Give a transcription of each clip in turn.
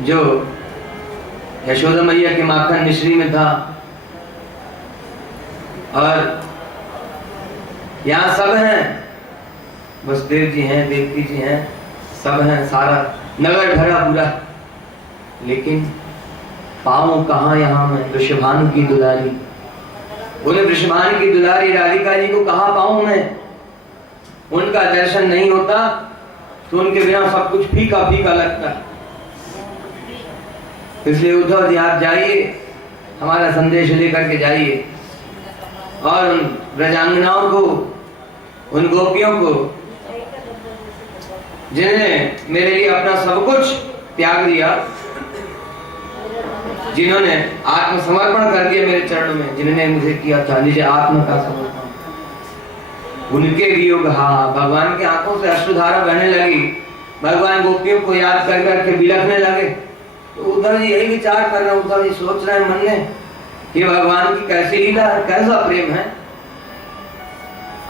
जो यशोदा मैया के माखन मिश्री में था। और यहाँ सब हैं, वसुदेव जी हैं, देवकी जी हैं, सब हैं, सारा नगर भरा पूरा। लेकिन पाऊं कहाँ यहाँ मैं वृषभानु की दुलारी। बोले वृषभानु की दुलारी राधिका जी को कहाँ पाऊं मैं? उनका दर्शन नहीं होता तो उनके बिना सब कुछ फीका फीका लगता। इसलिए उद्धव जी आप जाइए, हमारा संदेश लेकर के जाइए और उन ब्रजांगनाओं को, उन गोपियों को जिन्हें मेरे लिए अपना सब कुछ त्याग दिया, जिन्होंने आत्मसमर्पण कर दिया मेरे चरणों में, जिन्होंने मुझे किया था निज आत्म का समर्पण, उनके वियोग। हाँ, भगवान की आंखों से अश्रुधारा बहने लगी। भगवान गोपियों को याद कर करके बिलखने लगे। तो उद्धव जी यही विचार कर रहे हैं, उद्धव जी सोच रहे हैं मन में कि भगवान की कैसी लीला है, कैसा प्रेम है।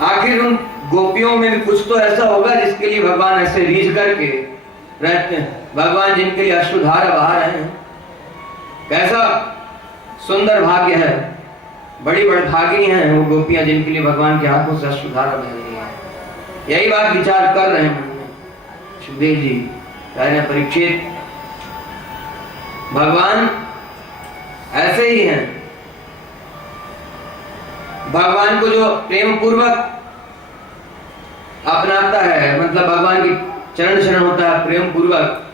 आखिर उन गोपियों में भी कुछ तो ऐसा होगा जिसके लिए भगवान ऐसे रीझ करके रहते हैं। भगवान जिनके लिए अश्रुधारा बहा रहे हैं, कैसा सुंदर भाग्य है। बड़ी भागिनी है वो गोपियां जिनके लिए भगवान के हाथों से अश्रुधारा बह रही है। यही बात विचार कर रहे हैं मन में। सुखदेव जी कह रहे हैं परीक्षित, भगवान ऐसे ही हैं। भगवान को जो प्रेम पूर्वक अपनाता है, मतलब भगवान की चरण शरण होता है प्रेम पूर्वक,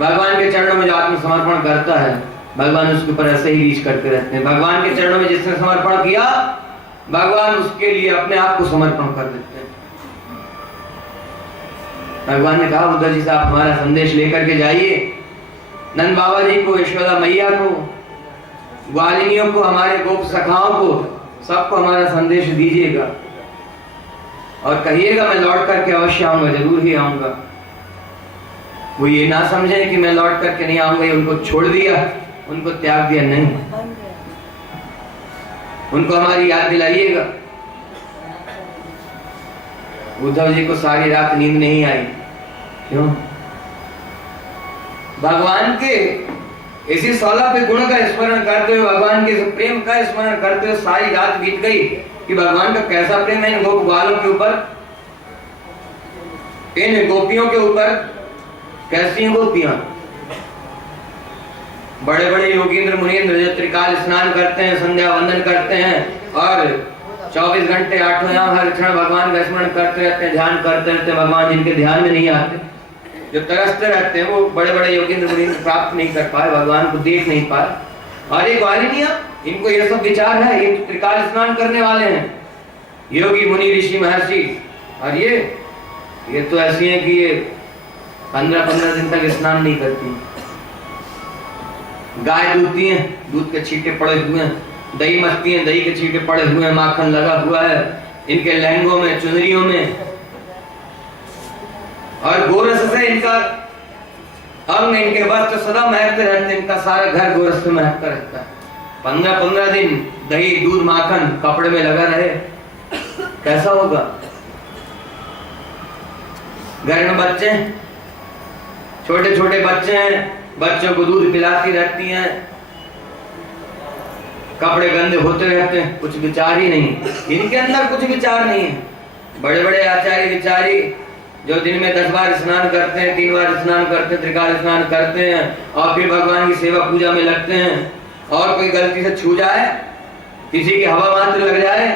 भगवान के चरणों में जो आत्मसमर्पण करता है, भगवान उसके ऊपर ऐसे ही रीच करते रहते हैं। भगवान के चरणों में जिसने समर्पण किया, भगवान उसके लिए अपने आप को समर्पण कर देते हैं। भगवान ने कहा उद्धव जी साहब हमारा संदेश लेकर के जाइए, नंद बाबा जी को, यशोदा मैया को, ग्वालिनियों को, हमारे गोप सखाओं को, सबको हमारा संदेश दीजिएगा और कहिएगा मैं लौट करके अवश्य आऊंगा, जरूर ही आऊंगा। वो ये ना समझे कि मैं लौट करके नहीं आऊंगा, ये उनको छोड़ दिया, उनको त्याग दिया, नहीं। उनको हमारी याद दिलाइएगा। उद्धव जी को सारी रात नींद नहीं आई। क्यों? भगवान के इसी 16 पे गुण का स्मरण करते हुए, भगवान के प्रेम का स्मरण करते हुए सारी रात बीत गई कि भगवान का कैसा प्रेम है इन गोप ग्वालों के ऊपर, इन गोपियों के ऊपर। कैसी हैं गोपियां? बड़े बड़े योगींद्र मुनींद्र जो त्रिकाल स्नान करते हैं, संध्या वंदन करते हैं और 24 घंटे 8 याम हर क्षण भगवान का स्मरण करते रहते हैं, ध्यान करते रहते हैं। भगवान जिनके ध्यान में नहीं आते, जो तरसते रहते हैं, वो बड़े बड़े योगींद्र मुनींद्र प्राप्त नहीं कर पाए, भगवान को देख नहीं पाए। और ये ग्वालिनियां, इनको ये सब विचार है, ये त्रिकाल स्नान करने वाले हैं, योगी मुनि ऋषि महर्षि। और ये तो ऐसी है कि ये 15-15 दिन तक स्नान नहीं करती। गाय दूधती हैं, दूध के छींटे पड़े हुए हैं, दही मस्ती हैं, दही के छींटे पड़े हुए हैं, माखन लगा हुआ है इनके लहंगों में, चुनरियों में। और गोरस से इनका अंग, इनके वस्त्र सदा महकते रहते हैं, इनका सारा घर गोरस से महकता रहता है। 15-15 दिन दही दूध माखन कपड़े में लगा रहे, कैसा होगा? घर में बच्चे, छोटे छोटे बच्चे हैं, बच्चों को दूध पिलाती रहती हैं, कपड़े गंदे होते रहते हैं, कुछ विचार ही नहीं, इनके अंदर कुछ विचार नहीं है। बड़े बड़े आचार्य विचारी जो दिन में 10 बार स्नान करते हैं, 3 बार स्नान करते हैं, त्रिकाल स्नान करते हैं और फिर भगवान की सेवा पूजा में लगते हैं। और कोई गलती से छू जाए, किसी की हवा मात्र लग जाए,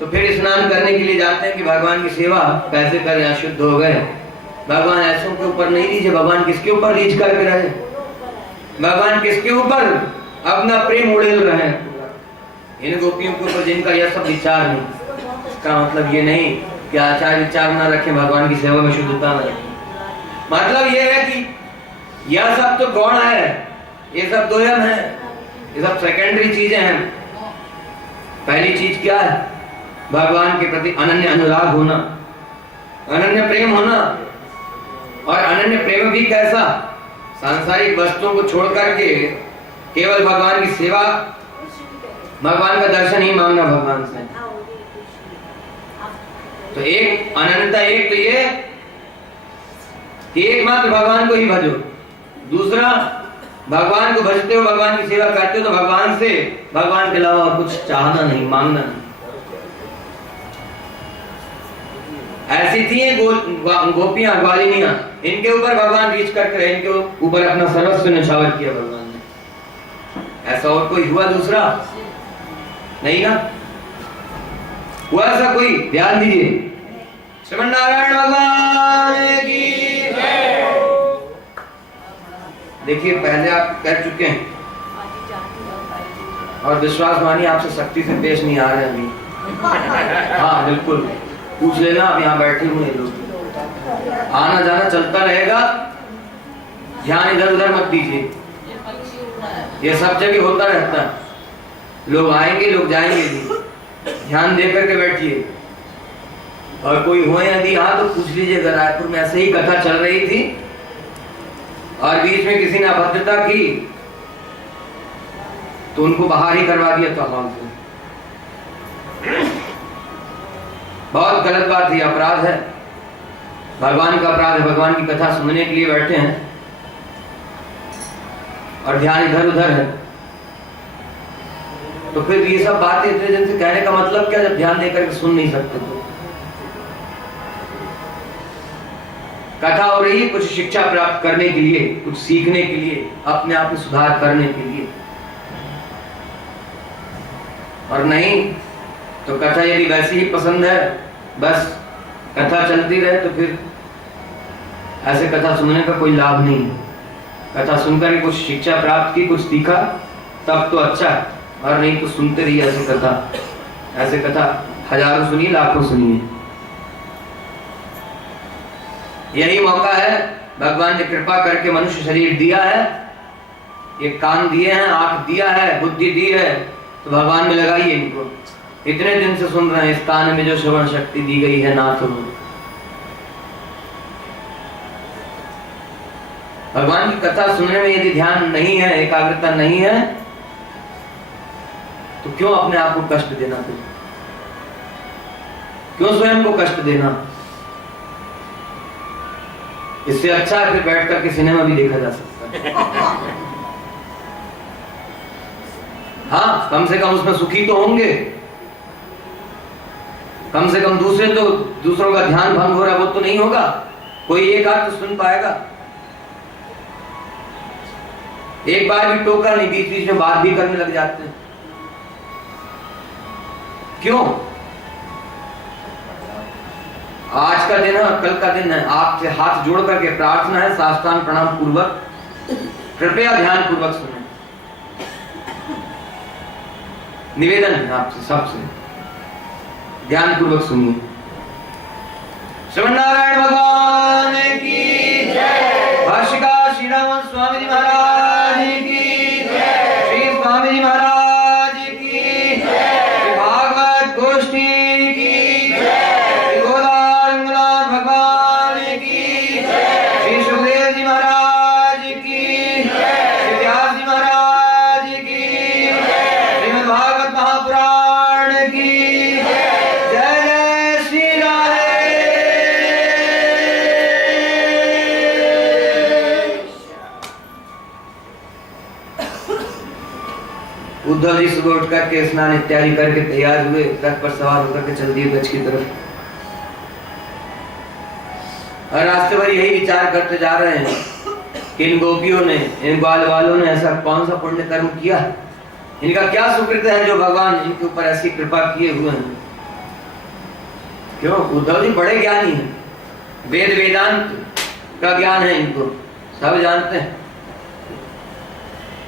तो फिर स्नान करने के लिए जाते हैं कि भगवान की सेवा कैसे करें, अशुद्ध हो गए। भगवान ऐसों के ऊपर नहीं रीझे। भगवान किसके ऊपर रीझ करके रहे? भगवान किसके ऊपर अपना प्रेम उड़ेल रहे हैं? इन गोपियों के ऊपर जिनका यह सब विचार नहीं। इसका मतलब ये नहीं कि आचार्य विचार ना रखें, भगवान की सेवा में शुद्धता न रखें। मतलब ये है कि यह सब तो गौण है, ये सब दोयम है, ये सब सेकेंडरी चीजें हैं। पहली चीज क्या है? भगवान के प्रति अनन्य अनुराग होना, अनन्य प्रेम होना। और अनन्य प्रेम भी कैसा? सांसारिक वस्तुओं को छोड़ करके केवल भगवान की सेवा, भगवान का दर्शन ही मांगना भगवान से। तो एक अनंतता, एक तो ये कि एकमात्र भगवान को ही भजो, दूसरा, भगवान को भजते हो, भगवान की सेवा करते हो तो भगवान से, भगवान के अलावा और कुछ चाहना नहीं, मांगना नहीं। ऐसी थी ये गोपियां, ग्वालिनियां, इनके ऊपर भगवान रीच करके, इनके ऊपर अपना सर्वस्व निछावर किया भगवान ने। ऐसा और कोई हुआ दूसरा? नहीं ना, हुआ ऐसा कोई? ध्यान दीजिए, श्रीमन नारायण भगवान की जय। देखिए, पहले आप कह चुके हैं और विश्वास मानिए आपसे सख्ती से पेश नहीं आ रहे अभी। हाँ बिल्कुल, पूछ लेना, आप यहाँ बैठे हुए लोग, आना जाना चलता रहेगा, ध्यान इधर उधर मत दीजिए, ये सब जगह होता रहता है, लोग आएंगे लोग जाएंगे भी, ध्यान दे करके बैठिए। और कोई हो यदि यहाँ तो पूछ लीजिएगा, रायपुर में ऐसे ही कथा चल रही थी और बीच में किसी ने अभद्रता की तो उनको बाहर ही करवा दिया था हॉल से। बहुत गलत बात है, अपराध है, भगवान का अपराध है। भगवान की कथा सुनने के लिए बैठे हैं और ध्यान इधर उधर है, तो फिर ये सब बातें इतने दिन से कहने का मतलब क्या, जब ध्यान देकर के सुन नहीं सकते तो? कथा हो रही है कुछ शिक्षा प्राप्त करने के लिए, कुछ सीखने के लिए, अपने आप में सुधार करने के लिए, और नहीं तो कथा यदि वैसी ही पसंद है, बस कथा चलती रहे, तो फिर ऐसे कथा सुनने का कोई लाभ नहीं है। कथा सुनकर कुछ शिक्षा प्राप्त की, कुछ सीखा, तब तो अच्छा, और नहीं तो सुनते रहिए ऐसे कथा। ऐसे कथा हजारों सुनिए, लाखों सुनिए। यही मौका है, भगवान ने कृपा करके मनुष्य शरीर दिया है, ये कान दिए हैं, आंख दिया है, बुद्धि दी है, तो भगवान में लगाइए इनको। इतने दिन से सुन रहे हैं, इस कान में जो श्रवण शक्ति दी गई है, ना सुनो। भगवान की कथा सुनने में यदि ध्यान नहीं है, एकाग्रता नहीं है, तो क्यों अपने आप को कष्ट देना? क्यों स्वयं को कष्ट देना? इससे अच्छा है फिर बैठ करके सिनेमा भी देखा जा सकता है। हाँ, कम से कम उसमें सुखी तो होंगे, कम से कम दूसरों का ध्यान भंग हो रहा है वो तो नहीं होगा, कोई एक आध तो सुन पाएगा। एक बार भी टोका नहीं, बीच बीच में बात भी करने लग जाते हैं। क्यों? आज का दिन है, कल का दिन है, आपसे हाथ जोड़ करके प्रार्थना है, साष्टांग प्रणाम पूर्वक कृपया ध्यान पूर्वक सुने। निवेदन है आपसे सबसे, ध्यान पूर्वक सुनिए। श्रीमन नारायण भगवान की जय। भाष्यकार श्री राम स्वामी जी महाराज की जय। श्री स्वामी जी महाराज की जय। भागवत गोष्ठी की जय। गोदार भगवान की जय। श्री सुखदेव जी महाराज की जय। श्री व्यास जी महाराज की जय। श्रीमद् भागवत महापुराण की जय। जय श्री राधे। उद्धव जी सुबह उठ करके स्नान इत्यादि करके तैयार हुए, रथ पर सवार होकर के चल दिए गज की तरफ। और रास्ते भर यही विचार करते जा रहे हैं कि इन गोपियों ने, इन ग्वाल वालों ने ऐसा कौन सा पुण्य कर्म किया, इनका क्या सुकृत है जो भगवान इनके ऊपर ऐसी कृपा किए हुए हैं। क्यों? उद्धव जी बड़े ज्ञानी हैं, वेद वेदांत का ज्ञान है इनको, सब जानते हैं।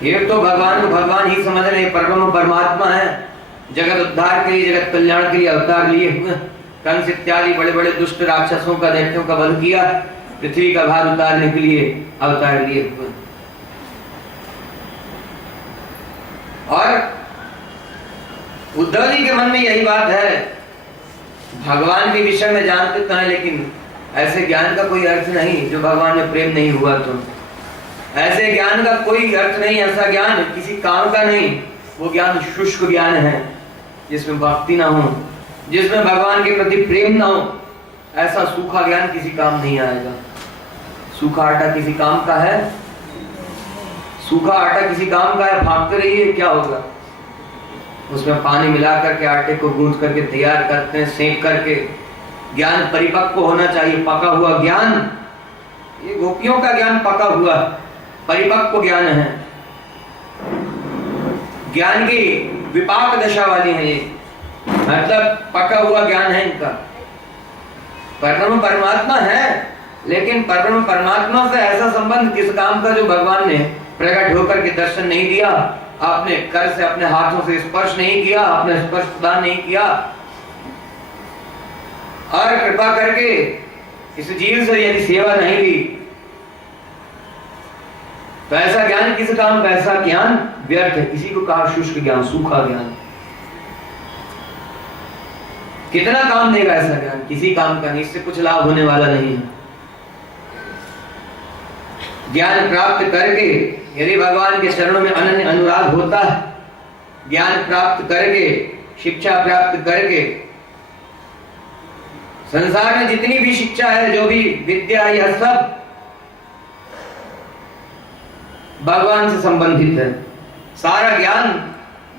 ये तो भगवान को भगवान ही समझ रहे, परम परमात्मा है, जगत उद्धार के लिए, जगत कल्याण के लिए अवतार लिए हुए। कंस इत्यादि बड़े बड़े दुष्ट राक्षसों का, दैत्यों का वध किया, पृथ्वी का भार उतारने के लिए अवतार लिए हुए। और उद्धव जी के मन में यही बात है, भगवान के विषय में जानते तो हैं, लेकिन ऐसे ज्ञान का कोई अर्थ नहीं जो भगवान में प्रेम नहीं हुआ। तो ऐसे ज्ञान का कोई अर्थ नहीं, ऐसा ज्ञान किसी काम का नहीं। वो ज्ञान शुष्क ज्ञान है, जिसमें भक्ति ना हो, जिसमें भगवान के प्रति प्रेम ना हो। ऐसा सूखा ज्ञान किसी काम नहीं आएगा। सूखा आटा किसी काम का है? सूखा आटा किसी काम का है, फाँकते रहिए, क्या होगा? उसमें पानी मिला करके आटे को गूंथ करके तैयार करते हैं, सेंक करके। ज्ञान परिपक्व होना चाहिए, पका हुआ ज्ञान। ये गोपियों का ज्ञान पका हुआ परिपक्व ज्ञान है। ज्ञान की विपाक दशा वाली है ये, मतलब पका हुआ ज्ञान है इनका। परब्रह्म परमात्मा है, लेकिन परब्रह्म परमात्मा से ऐसा संबंध किस काम का जो भगवान ने प्रकट होकर के दर्शन नहीं दिया, आपने कर से अपने हाथों से स्पर्श नहीं किया, आपने स्पर्श प्रदान नहीं किया, और कृपा करके इस जीव से यदि सेवा नहीं दी, तो ऐसा ज्ञान किस काम का? ऐसा ज्ञान व्यर्थ है। इसी को कहा शुष्क ज्ञान, सूखा ज्ञान। कितना काम देगा ऐसा ज्ञान? किसी काम का नहीं, इससे कुछ लाभ होने वाला नहीं है। ज्ञान प्राप्त करके यदि भगवान के चरणों में अनन्य अनुराग होता है, ज्ञान प्राप्त करके, शिक्षा प्राप्त करके, संसार में जितनी भी शिक्षा है, जो भी विद्या, यह सब भगवान से संबंधित है। सारा ज्ञान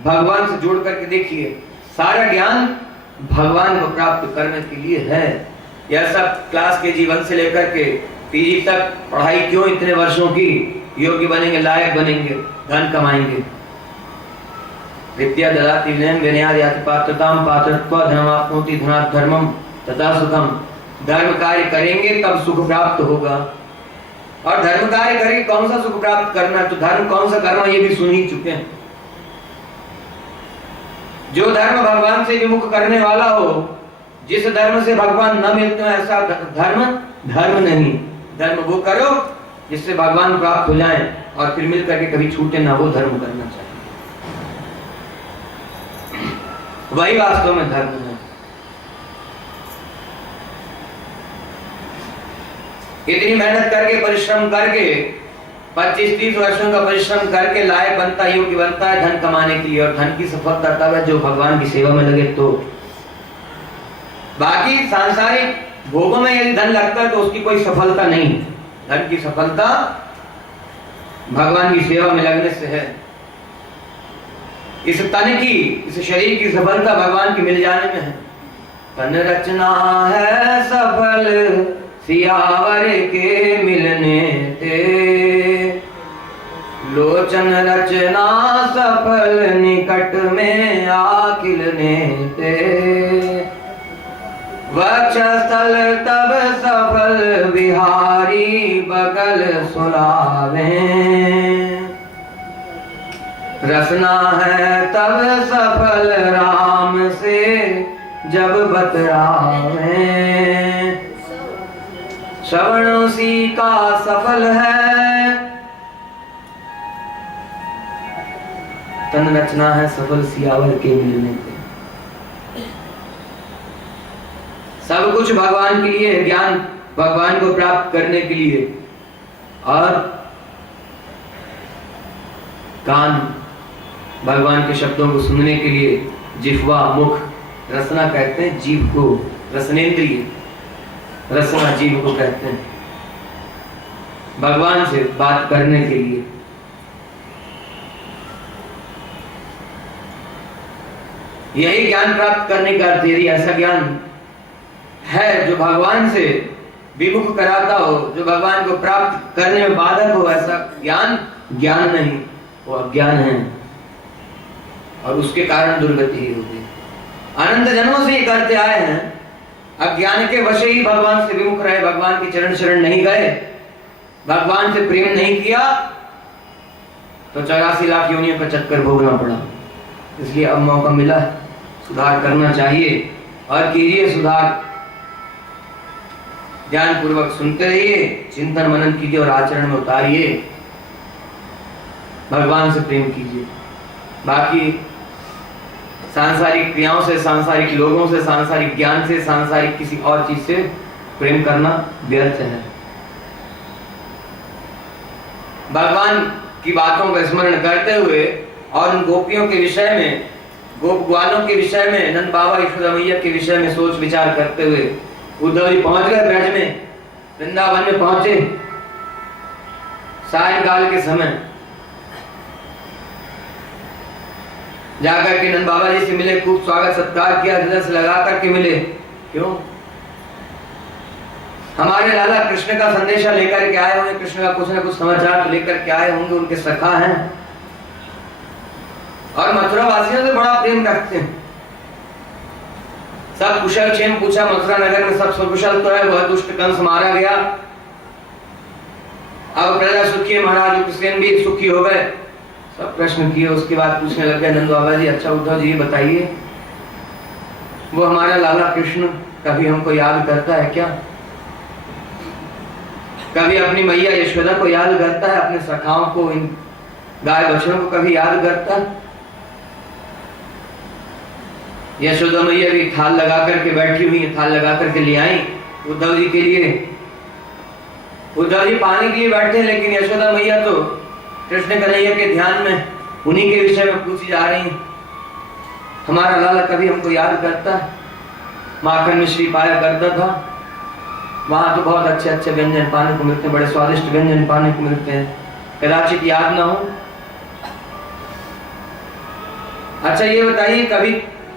भगवान से जोड़ करके देखिए, सारा ज्ञान भगवान को प्राप्त करने के लिए है। यह सब क्लास के जीवन से लेकर के पीजी तक पढ़ाई क्यों इतने वर्षों की? योग्य बनेंगे, लायक बनेंगे, धन कमाएंगे। विद्या ददाति विनयं विनयादयाति पात्रतां पात्रत्वा धनमाप्नोति धनात् धर्मं तथा सुखम। धर्म कार्य करेंगे तब सुख प्राप्त होगा। और धर्म कार्य करेंगे, कौन सा सुख प्राप्त करना है? तो धर्म कौन सा करना, ये भी सुन ही चुके हैं। जो धर्म भगवान से विमुख करने वाला हो, जिस धर्म से भगवान न मिलते हो, ऐसा धर्म नहीं। धर्म वो करो जिससे भगवान प्राप्त हो जाए और फिर मिल करके कभी छूटे ना, वो धर्म करना चाहिए। वही वास्तव में धर्म है। इतनी मेहनत करके, परिश्रम करके, 25-30 वर्षों का परिश्रम करके लायक बनता है, योग्य बनता है धन कमाने के लिए। और धन की सफलता तब है जो भगवान की सेवा में लगे। तो बाकी सांसारिक भोगों में यदि धन लगता है तो उसकी कोई सफलता नहीं। धन की सफलता भगवान की सेवा में लगने से है। इस तन की, इस शरीर की सफलता भगवान की मिल जाने में है। तन रचना है सफल सियावर के मिलने ते, लोचन रचना सफल निकट में आखिलने ते, वक्षस्थल तब सफल बिहारी बगल सुलावे, रसना है तब सफल राम से जब बतरावे, श्रवण उसी का सफल है। तन रचना है सफल सियावर के मिलने पे। सब कुछ भगवान के लिए, ज्ञान भगवान को प्राप्त करने के लिए, और कान भगवान के शब्दों को सुनने के लिए, जिह्वा, मुख, रसना कहते हैं जीभ को, रसनेंद्रिय, रसना जीव को कहते हैं, भगवान से बात करने के लिए। यही ज्ञान प्राप्त करने का अर्थ। यदि ऐसा ज्ञान है जो भगवान से विमुख कराता हो, जो भगवान को प्राप्त करने में बाधक हो, ऐसा ज्ञान ज्ञान नहीं, वो अज्ञान है, और उसके कारण दुर्गति ही होगी। अनंत जन्मों से ही करते आए हैं, अज्ञान के वश ही भगवान से विमुख रहे, भगवान की चरण शरण नहीं गए, भगवान से प्रेम नहीं किया, तो 84 लाख योनियों का चक्कर भोगना पड़ा। इसलिए अब मौका मिला, सुधार करना चाहिए और कीजिए सुधार। ध्यान पूर्वक सुनते रहिए, चिंतन मनन कीजिए और आचरण में उतारिए, भगवान से प्रेम कीजिए। बाकी सांसारिक क्रियाओं से, सांसारिक लोगों से, सांसारिक ज्ञान से, सांसारिक किसी और चीज से प्रेम करना व्यर्थ है। भगवान की बातों का स्मरण करते हुए और उन गोपियों के विषय में, गोप ग्वालों के विषय में, नंद बाबा यशोदा मैया के विषय में सोच विचार करते हुए उद्धव जी पहुंच गए ब्रज में, वृंदावन में पहुंचे। सायंकाल के समय जाकर के नंद बाबा जी से मिले, खूब स्वागत सत्कार किया, हृदय से लगा करके मिले। क्यों? हमारे लाला कृष्ण का संदेशा लेकर के आए होंगे, कृष्ण का कुछ न कुछ समाचार लेकर के आए होंगे, उनके सखा हैं और मथुरा वासियों से बड़ा प्रेम रखते हैं। सब कुशल क्षेम पूछा, मथुरा नगर में सब सकुशल तो है, वह दुष्ट कंस मारा गया, अब प्रजा सुखी है, महाराज उग्रसेन भी सुखी हो गए। सब प्रश्न किए, उसके बाद पूछने लग गए नंद बाबा जी, अच्छा उद्धव जी बताइए, वो हमारा लाला कृष्ण कभी हमको याद करता है क्या? कभी अपनी मैया यशोदा को याद करता है, अपने सखाओं को, इन गाय बछड़ों को कभी याद करता है? यशोदा मैया भी थाल लगा करके बैठी हुई है, थाल लगा करके ले आई उद्धव जी के लिए। उद्धव जी पानी के लिए बैठे, लेकिन यशोदा मैया तो कृष्ण कन्हैया के ध्यान में उन्हीं के विषय में पूछी जा रही है। हमारा लाला कभी हमको याद करता है? माखन मिश्री पाया करता था, वहां तो बहुत अच्छे अच्छे व्यंजन पाने को मिलते हैं, बड़े स्वादिष्ट व्यंजन पाने को मिलते हैं, कदाचित याद ना हो। अच्छा ये बताइए, कभी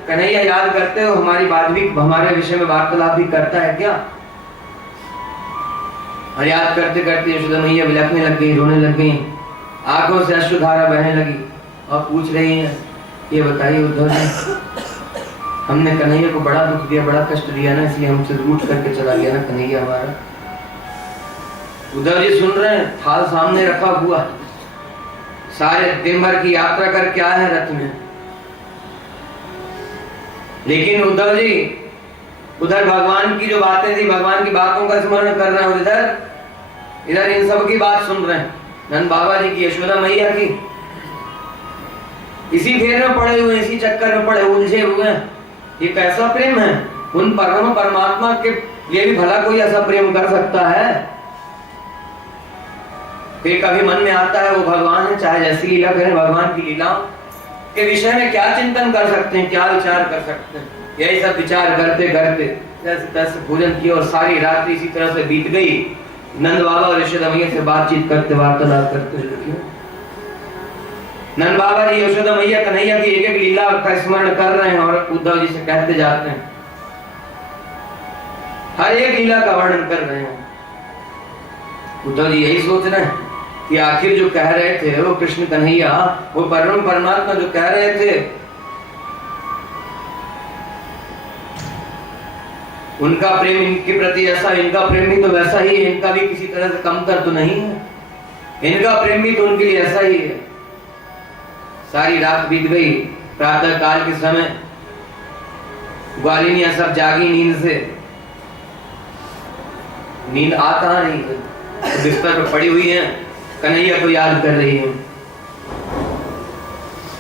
कन्हैया याद करते हो? हमारी बात भी, हमारे विषय में वार्तालाप भी करता है क्या? और याद करते करते यशोदा मैया बिलखने लग गई, रोने लग गई, आंखों से अश्रुधारा बहने लगी और पूछ रही है, ये बताइए उद्धव जी, हमने कन्हैया को बड़ा दुख दिया, बड़ा कष्ट दिया ना, इसलिए हमसे रूठ करके चला गया ना कन्हैया हमारा। उद्धव जी सुन रहे हैं, थाल सामने रखा हुआ, सारे दिन भर की यात्रा करके आए हैं रथ में, लेकिन उद्धव जी उधर भगवान की जो बातें थी, भगवान की बातों का स्मरण कर रहे हैं, इधर इन सब की बात सुन रहे हैं, नंद बाबा जी की, यशोदा मैया की। इसी फेर में पड़े हुए, इसी चक्कर में पड़े, उलझे हुए हैं। ये कैसा प्रेम है? उन परम परमात्मा के लिए भी भला कोई ऐसा प्रेम कर सकता है? फिर कभी मन में आता है वो भगवान है, चाहे जैसी लीला करें, भगवान की लीलाओं के विषय में क्या चिंतन कर सकते हैं, क्या विचार कर सकते हैं? यही सब विचार करते करते जैसे तैसे भोजन किया और सारी रात्रि इसी तरह से बीत गई। नंद बाबा और यशोदा मैया से बातचीत करते, वार्तालाप करते। नंद बाबा जी यशोदा मैया कन्हैया की एक एक लीला का स्मरण कर रहे हैं और उद्धव जी से कहते जाते हैं, हर एक लीला का वर्णन कर रहे हैं। उद्धव जी यही सोच रहे हैं कि आखिर जो कह रहे थे वो कृष्ण कन्हैया, वो परम परमात्मा जो कह रहे थे, उनका प्रेम इनके प्रति ऐसा, इनका प्रेम भी तो वैसा ही है, इनका भी किसी तरह से कमतर तो नहीं है, इनका प्रेम भी तो उनके लिए ऐसा ही है। सारी रात बीत गई, प्रातः काल के समय ग्वालिनियां सब जागी नींद से, नींद आता नहीं, बिस्तर पर पड़ी हुई है, कन्हैया को याद कर रही है।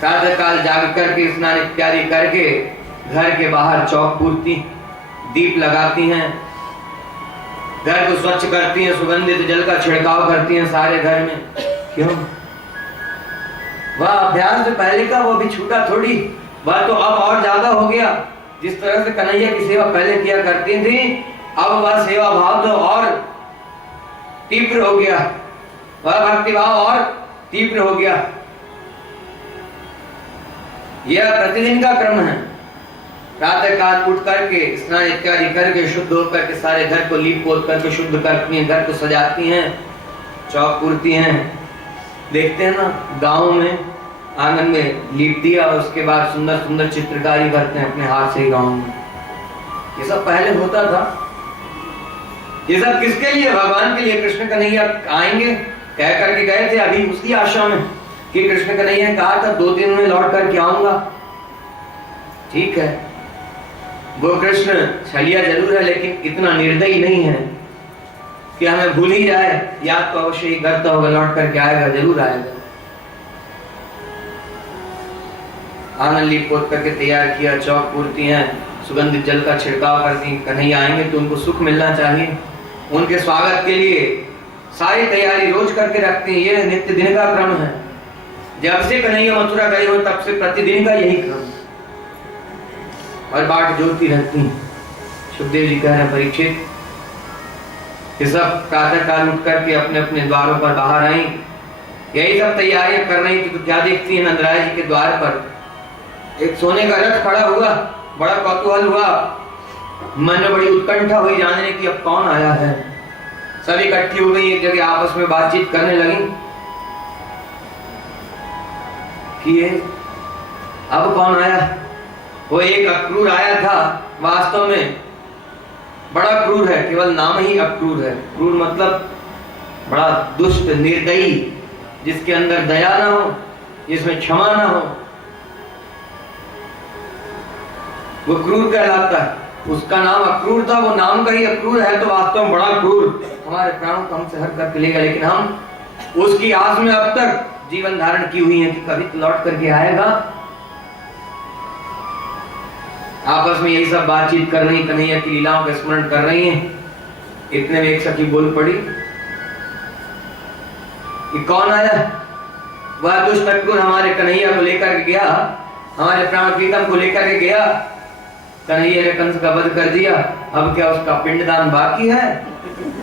प्रातः काल जाग करके स्नान इत्यादि करके घर के बाहर चौक पूरती, दीप लगाती हैं, घर को स्वच्छ करती हैं, सुगंधित जल का छिड़काव करती हैं सारे घर में। क्यों? वह अभ्यास से पहले का वो भी छूटा थोड़ी, वह तो अब और ज्यादा हो गया। जिस तरह से कन्हैया की सेवा पहले किया करती थी, अब वह सेवा भाव तो और तीव्र हो गया, वह भक्ति भाव और तीव्र हो गया। यह प्रतिदिन का क्रम है। प्रातः काल उठ करके स्नान इत्यादि करके शुद्ध होकर के सारे घर को लीप पोत करके शुद्ध करती हैं, घर को सजाती हैं, चौक पूरती हैं। देखते हैं ना गाँव में आंगन में लीप दिया, उसके बाद सुंदर सुंदर चित्रकारी करते हैं अपने हाथ से गाँव में। ये सब पहले होता था। ये सब किसके लिए? भगवान के लिए। कृष्ण कन्हैया आएंगे कह करके गए थे, अभी उसकी आशा में कि कृष्ण कन्हैया ने कहा था 2 दिन में लौट करके आऊंगा। ठीक है, वो कृष्ण छलिया जरूर है, लेकिन इतना निर्दयी नहीं है कि हमें भूल ही जाए। याद तो अवश्य ही करता होगा, लौट करके आएगा, जरूर आएगा। आंगन लीप पोत करके तैयार किया, चौक पूरती हैं, सुगंधित जल का छिड़काव करती। कन्हैया आएंगे तो उनको सुख मिलना चाहिए, उनके स्वागत के लिए सारी तैयारी रोज करके रखती हैं। ये नित्य दिन का क्रम है। जब से कन्हैया मथुरा गए हो तब से प्रतिदिन का यही क्रम, और बाट जोड़ती रहती हैं। सुखदेव जी कह रहे हैं, परीक्षित ये सब प्रातः काल उठ करके अपने अपने द्वारों पर बाहर आई, यही सब तैयारियां कर रही थी। तो क्या देखती है नंदराय जी के द्वार पर एक सोने का रथ खड़ा हुआ, बड़ा कौतूहल हुआ, मन में बड़ी उत्कंठा हुई जानने की अब कौन आया है। सब इकट्ठी हो गई, एक जगह आपस में बातचीत करने लगी कि ये अब कौन आया। वो एक अक्रूर आया था, वास्तव में बड़ा क्रूर है, केवल नाम ही अक्रूर है। क्रूर मतलब बड़ा दुष्ट, निर्दयी, जिसके अंदर दया ना हो, जिसमें क्षमा ना हो, वो क्रूर कहलाता है। उसका नाम अक्रूर था, वो नाम का ही अक्रूर है, तो वास्तव में बड़ा क्रूर, हमारे प्राणों को हमसे हर करके लेगा। लेकिन हम उसकी आस में अब तक जीवन धारण की हुई है कि कभी तो लौट करके आएगा। आपस में यही सब बातचीत कर रही, कन्हैया की लीलाओं का स्मरण कर रही हैं। इतने में एक सखी बोल पड़ी, ये कौन आया? वह दुष्ट अक्रूर हमारे कन्हैया को लेकर के गया, हमारे प्राण प्रीतम को लेकर के गया। कन्हैया ने कंस का वध कर दिया, अब क्या उसका पिंडदान बाकी है?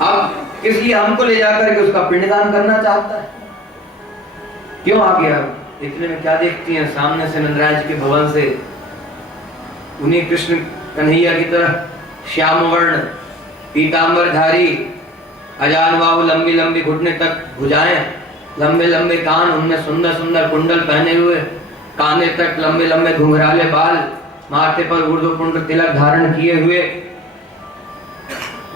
अब इसलिए हमको ले जाकर के उसका पिंडदान करना चाहता है। क्यों आ गया? इतने में क्या देखती हैं, सामने से नंदराज के भवन से उन्हीं कृष्ण कन्हैया की तरह श्याम वर्ण, पीतांबरधारी, अजान बाहु, लंबी लंबी घुटने तक भुजाएं, लंबे लंबे कान, उनमें सुंदर सुंदर कुंडल पहने हुए, काने तक लंबे लंबे घुंघराले बाल, माथे पर ऊर्ध्वपुंड तिलक धारण किए हुए,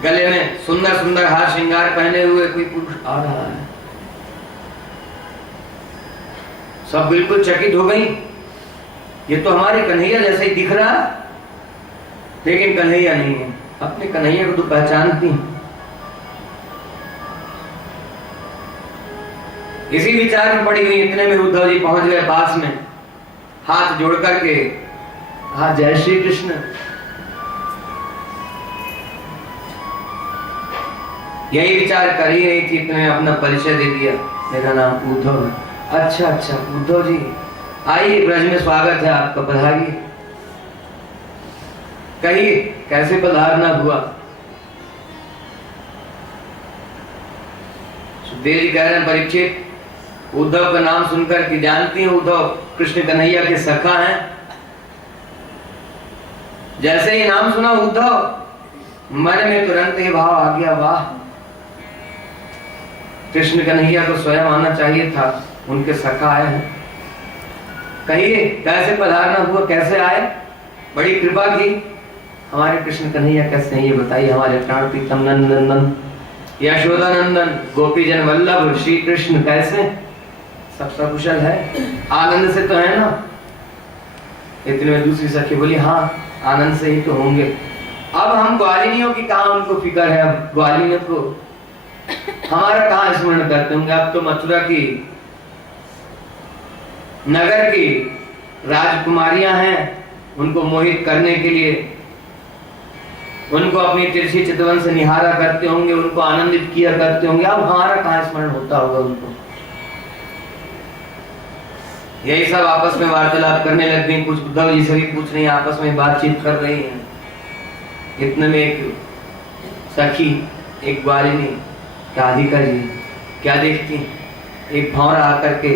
गले में सुंदर सुंदर हार श्रृंगार पहने हुए कोई पुरुष आ रहा है। सब बिल्कुल चकित हो गई, ये तो हमारे कन्हैया जैसे ही दिख रहा, लेकिन कन्हैया नहीं है। अपने कन्हैया को तो पहचानती। इसी विचार में पड़ी हुई, इतने में उद्धव जी पहुंच गए पास में, हाथ जोड़ करके, हाँ जय श्री कृष्ण। यही विचार कर ही रही थी, इतने अपना परिचय दे दिया, मेरा नाम उद्धव है। अच्छा अच्छा उद्धव जी, आइए, ब्रज में स्वागत है आपका, पधारिए। कहिए कैसे पधारना हुआ? सुखदेव जी कह रहे हैं, परीक्षित, उद्धव का नाम सुनकर कि जानती हैं उद्धव कृष्ण कन्हैया के सखा हैं। जैसे ही नाम सुना उद्धव, मन में तुरंत ही भाव आ गया, वाह, कृष्ण कन्हैया को स्वयं आना चाहिए था, उनके सखा आए हैं। कहिए कैसे पधारना हुआ, कैसे आए? बड़ी कृपा की। हमारे कृष्ण कन्हैया कैसे हैं ये बताइए। हमारे प्राण प्रीतम नंदन, यशोदा नंदन, गोपी जन वल्लभ श्री कृष्ण कैसे? सब सकुशल है, आनंद से तो है ना? इतने में दूसरी सखी बोली, हाँ आनंद से ही तो होंगे। अब हम ग्वालिनियों की कहाँ उनको फिक्र है, अब ग्वालिनियों को हमारा कहाँ स्मरण करते होंगे। अब तो मथुरा की नगर की राजकुमारियां हैं, उनको मोहित करने के लिए उनको अपनी तिरछी चितवन से निहारा करते होंगे, उनको आनंदित किया करते होंगे। अब हमारा कहाँ स्मरण होता होगा उनको। यही सब आपस में वार्तालाप करने लग गई। कुछ उद्धव जी से भी पूछ रही हैं, आपस में बातचीत कर रही हैं। इतने में एक सखी, एक ग्वालिनी, राधिका जी क्या देखती, एक भौरा आकर के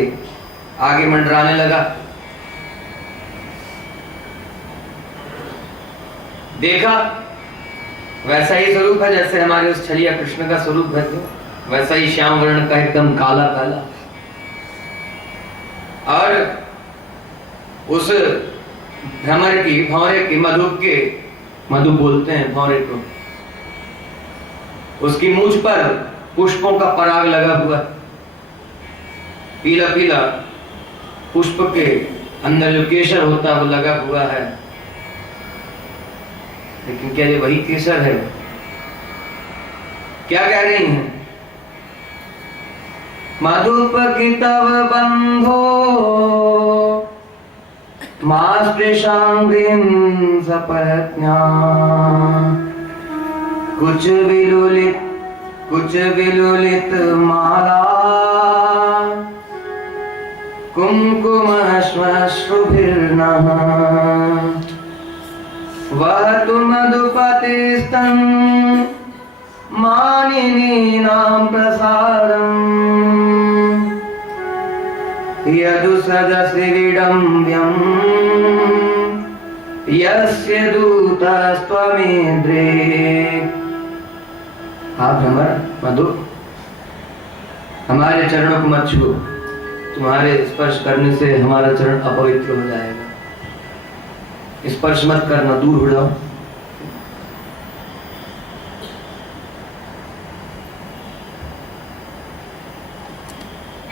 आगे मंडराने लगा। देखा वैसा ही स्वरूप है जैसे हमारे उस छलिया कृष्ण का स्वरूप है, वैसा ही श्याम वर्ण का, एकदम काला काला। और उस भ्रमर की, भौरे की, मधु बोलते हैं भौरे को, उसकी मूंछ पर पुष्पों का पराग लगा हुआ, पीला पीला पुष्प के अंदर जो केसर होता है वो लगा हुआ है। लेकिन क्या ये वही केसर है? क्या कह रही हैं? मधुपकितव बंधो मास्पृशांग्रिं सपत्न्या, कुछ विलुलित माला कुंकुमश्मश्रुभिर्नः, वहतु मधुपतिस्तं मानिनीनां प्रसादम्। यदुसदश्रीविडम्ब्यम् यस्य दूतस्त्वमेन्द्रे। हाँ भ्रमर मधु, हमारे चरणों को मत छुओ, तुम्हारे स्पर्श करने से हमारा चरण अपवित्र हो जाएगा। स्पर्श मत करना, दूर हो जाओ।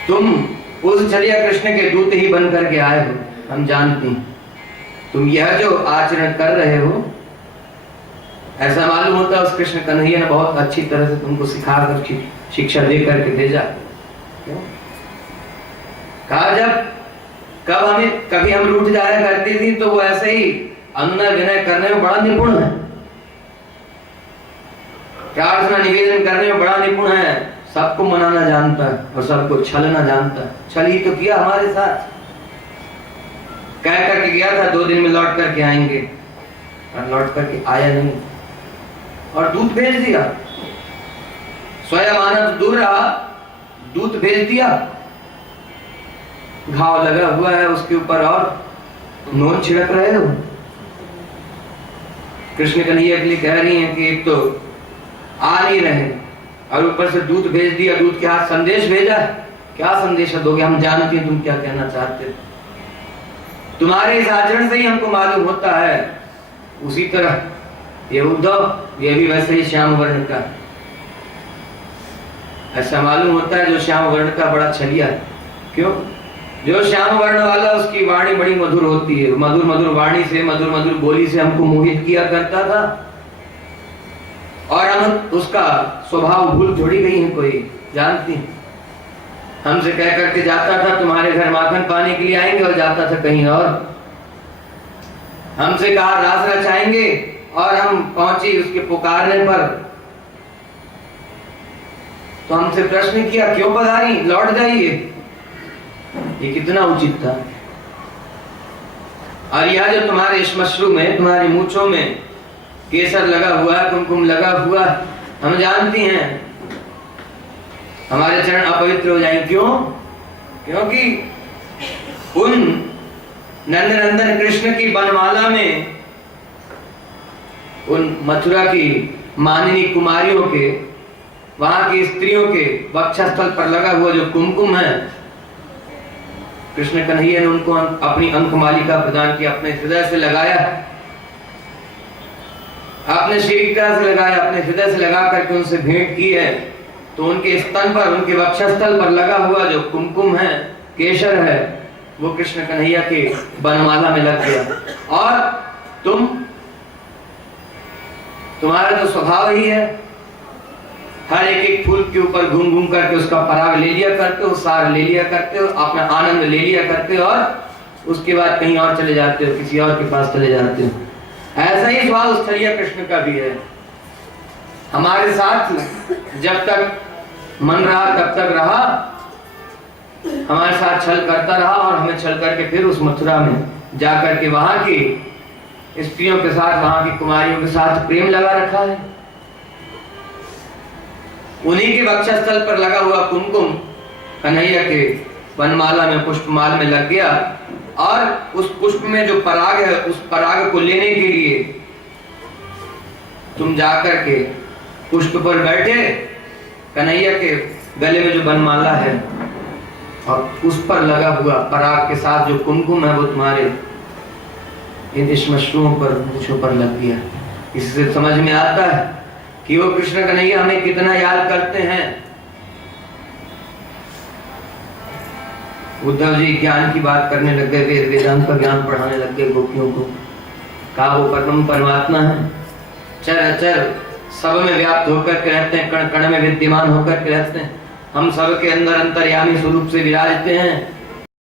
तुम उस छलिया कृष्ण के दूत ही बन करके आए हो, हम जानते हैं। तुम यह जो आचरण कर रहे हो, ऐसा मालूम होता है उस कृष्ण कन्हैया ने बहुत अच्छी तरह से तुमको सिखा कर शिक्षा दे करके भेजा। कहा जब कभी हम रूठ जाया करती थी तो वो ऐसे ही अनुनय विनय करने में बड़ा निपुण है, प्रार्थना निवेदन करने में बड़ा निपुण है, सबको मनाना जानता है और सबको छलना जानता है। छल ही तो किया हमारे साथ, कह करके गया था 2 दिन में लौट करके आएंगे, और लौट करके आया नहीं और दूत भेज दिया। स्वयं आनंद दूर रहा, दूत भेज दिया। घाव लगा हुआ है उसके ऊपर और नोन छिड़क रहे हो। कृष्ण कन्हैया के लिए कह रही हैं कि एक तो आ नहीं रहे और ऊपर से दूत भेज दिया, दूत के हाथ संदेश भेजा। क्या संदेश दोगे? हम जानते हैं तुम क्या कहना चाहते हो। तुम्हारे इस आचरण से ही हमको मालूम होता है। उसी तरह ये उद्धव, ये भी वैसे ही श्याम वर्ण का, ऐसा मालूम होता है जो श्याम वर्ण का बड़ा छलिया। क्यों? जो श्याम वर्ण वाला उसकी वाणी बड़ी मधुर होती है, मधुर मधुर वाणी से, मधुर मधुर बोली से हमको मोहित किया करता था और हम उसका स्वभाव भूल थोड़ी गई है कोई, जानती। हमसे कह करके जाता था तुम्हारे घर माखन पाने के लिए आएंगे और जाता था कहीं और। हमसे कहा रास रचाएंगे और हम पहुंची उसके पुकारने पर तो हमसे प्रश्न किया क्यों पधारी, लौट जाइए। ये कितना उचित था। और यह जो तुम्हारे श्मश्रु में, तुम्हारी मूंछों में केसर लगा हुआ है, कुमकुम लगा हुआ, हम जानती हैं हमारे चरण अपवित्र हो जाएंगे। क्यों? क्योंकि उन नंदनंदन कृष्ण की बनमाला में उन मथुरा की माननी कुमारियों के, वहां की स्त्रियों के वक्षस्थल पर लगा हुआ जो कुमकुम है, कृष्ण कन्हैया ने उनको अपनी अंकमालिका प्रदान की, अपने हृदय से लगाया, अपने शीघ्रता से लगाया, अपने हृदय से लगा करके उनसे भेंट की है। तो उनके स्तन पर, उनके वक्षस्थल पर लगा हुआ जो कुमकुम है, केशर है, वो कृष्ण कन्हैया के बनमाला में लग गया। और तुम्हारा तो स्वभाव ही है, हर एक एक फूल के ऊपर घूम घूम करके उसका पराग ले लिया करते हो, सार ले लिया करते हो, अपना आनंद ले लिया करते हो और उसके बाद कहीं और चले जाते हो, किसी और के पास चले जाते हो। ऐसा ही स्वभाव उस छलिया कृष्ण का भी है। हमारे साथ जब तक मन रहा तब तक रहा, हमारे साथ छल करता रहा और हमें छल करके फिर उस मथुरा में जाकर के वहां की स्त्रियों के साथ, वहां की कुमारियों के साथ प्रेम लगा रखा है। उन्हीं के वक्षस्थल पर लगा हुआ कुमकुम कन्हैया के वनमाला में, पुष्पमाल में लग गया और उस पुष्प में जो पराग है, उस पराग को लेने के लिए तुम जाकर के पुष्प पर बैठे, कन्हैया के गले में जो वनमाला है और उस पर लगा हुआ पराग के साथ जो कुमकुम है वो तुम्हारे इन श्मश्रुओं पर, मूंछों पर लग गया। इससे समझ में आता है कि वो कृष्ण कन्हैया हमें कितना याद करते हैं। उद्धव जी ज्ञान की बात करने लग गए, वेद वेदांत का ज्ञान पढ़ाने लग गए गोपियों को। कहा वो परम परमात्मा है, चर अचर सब में व्याप्त होकर के रहते हैं, कण कण में विद्यमान होकर के रहते हैं, हम सब के अंदर अंतर्यामी स्वरूप से विराजते हैं।